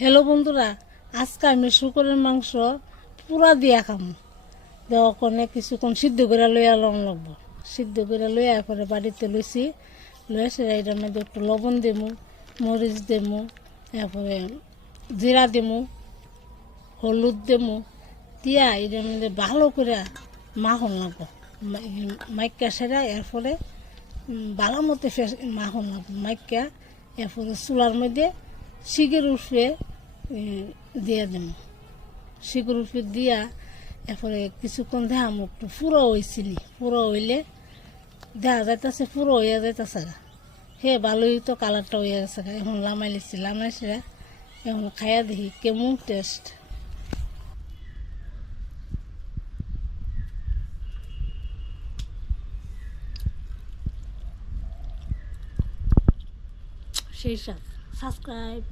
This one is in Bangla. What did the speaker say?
হ্যালো বন্ধুরা, আজকে আমি শুকরের মাংস পুরা দিয়া খাম। দেওয়া কিছুক্ষণ সিদ্ধ করে লইয়া লম লাগবো। সিদ্ধ করে লইয়া পরে বাড়িতে লইছি, লইয়া সেটা এটার মধ্যে একটু লবণ দেবো, মরিচ দেবো, তারপরে জিরা দেবো, হলুদ দেবো, দিয়া এটার মধ্যে ভালো করে মাখন লাগবো। মাইকা সেরা এরপরে ভালো মতো মাখন লাগবো মাইকা। এরপরে চুলার মধ্যে শিকের উঠে দিয়ে দেব। শিকের উঠে দিয়া এরপরে কিছুক্ষণ দেখা একটু পুরো হয়েছিলি, পুরো হইলে দেখা যাইতেছে পুরো হইয়া যাইতেছে গা। হে ভালোই তো কালারটা হইয়া গেছে গা। এখন লামাই লিছি, লামাইছে এখন খাইয়া দেখি কেমন টেস্ট। সেই সাথ সাবস্ক্রাইব।